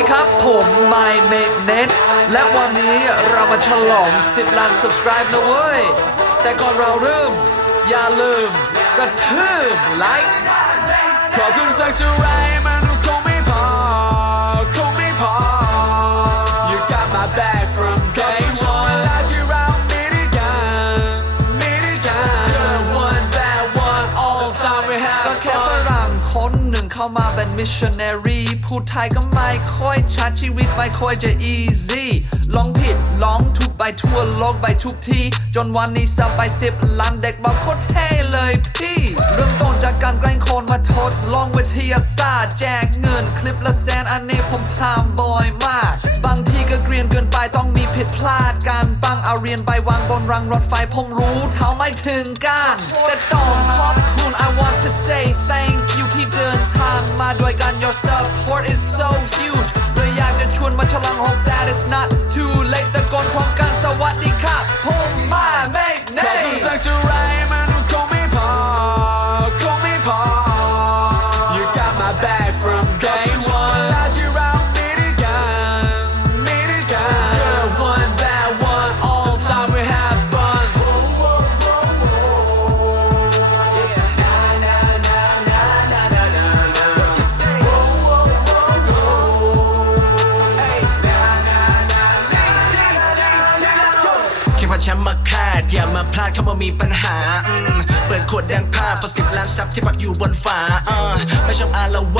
ดีครับ ผม My Mate Net และวันนี้เรามาฉลอง 10 ล้าน subscribe นะเว้ย แต่ก่อนเราเริ่ม อย่าลืมกระทืบไลค์ขอบคุณสักเท่าไร เข้ามาเป็น missionary พูดไทยก็ไม่ค่อยชัดชีวิตไม่ค่อยจะ easy ลองผิดลองถูกไปทั่วโลกไปทุกที่ จนวันนี้สับไปสิบล้านเด็กบอกโคตรเท่เลยพี่ เริ่มต้นจากการแกล้งคนมาทดลองวิทยาศาสตร์แจกเงินคลิปละแสนอันนี้ผมทำบ่อยมาก บางทีก็เกรียนเกินไปต้องมีผิดพลาดการปังเอาเรียนไปวางบนรางรถไฟผมรู้เท่าไม่ถึงกันแต่ต้องขอบคุณ I want to say is so huge เลยอยากจะชวนมาฉลอง hope that it's not too late ตะโกนพร้อมกันสวัสดีครับ มาคาด อย่ามาพลาดเขามามีปัญหา เปิดขวดแดงผ้าพอสิบล้านซับที่ปักอยู่บนฝาไม่ชอบอารวาสเบื่อเต็มทีกับดาวงดราม่า